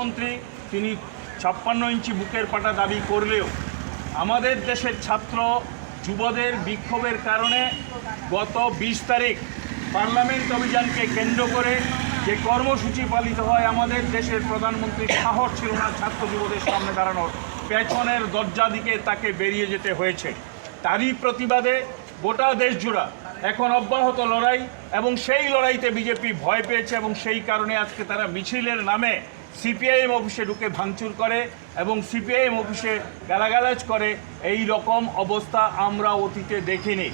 প্রধানমন্ত্রী তিনি 56 ইঞ্চি বুকের পাটা দাবি করলেও আমাদের দেশের ছাত্র যুবদের বিক্ষোভের কারণে গত 20 তারিখ পার্লামেন্ট অভিযানকে কেন্দ্র করে যে কর্মসূচি পালিত হয়, আমাদের দেশের প্রধানমন্ত্রীর সাহস ছিল না ছাত্র যুবদের সামনে দাঁড়ানোর, পেছনের দরজা দিকে তাকে বেরিয়ে যেতে হয়েছে। তারই প্রতিবাদে গোটা দেশ জুড়া এখন অব্যাহত লড়াই, এবং সেই লড়াইতে বিজেপি ভয় পেয়েছে এবং সেই কারণে আজকে তারা মিছিলের নামে সিপিআইএম অফিসে ঢুকে ভাঙচুর করে এবং সিপিআইএম অফিসে গালাগালাজ করে। এই রকম অবস্থা আমরা অতীতে দেখিনি।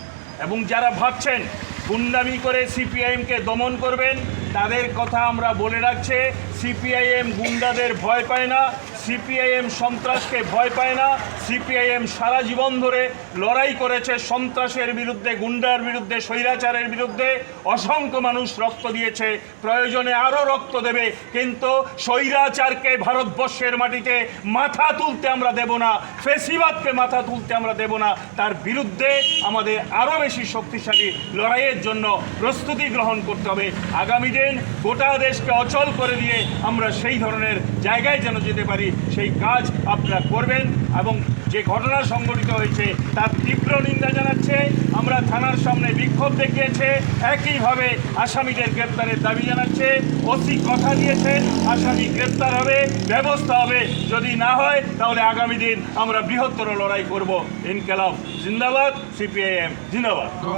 এবং যারা ভাবছেন গুন্ডামি করে সিপিআইএমকে দমন করবেন, তাদের কথা আমরা বলে রাখছে, সিপিআইএম গুন্ডাদের ভয় পায় না, সিপিআইএম সন্ত্রাসকে ভয় পায় না। সিপিআইএম সারা জীবন ধরে লড়াই করেছে সন্ত্রাসের বিরুদ্ধে, গুন্ডার বিরুদ্ধে, স্বৈরাচারের বিরুদ্ধে। অসংখ্য মানুষ রক্ত দিয়েছে, প্রয়োজনে আরও রক্ত দেবে, কিন্তু স্বৈরাচারকে ভারতবর্ষের মাটিতে মাথা তুলতে আমরা দেব না, ফেসিবাদকে মাথা তুলতে আমরা দেব না। তার বিরুদ্ধে আমাদের আরও বেশি শক্তিশালী লড়াইয়ের জন্য প্রস্তুতি গ্রহণ করতে হবে। আগামী দিন গোটা দেশকে অচল করে দিয়ে আমরা সেই ধরনের জায়গায় যেন যেতে পারি, সেই কাজ আপনারা করবেন। এবং যে ঘটনা সংঘটিত হয়েছে তার তীব্র নিন্দা জানাচ্ছে। আমরা থানার সামনে বিক্ষোভ দেখিয়েছে, একইভাবে আসামিদের গ্রেপ্তারের দাবি জানাচ্ছে। ওসি কথা দিয়েছেন আসামি গ্রেপ্তার হবে, ব্যবস্থা হবে। যদি না হয় তাহলে আগামী দিন আমরা বৃহত্তর লড়াই করব। ইনকিলাব জিন্দাবাদ, সিপিআইএম জিন্দাবাদ।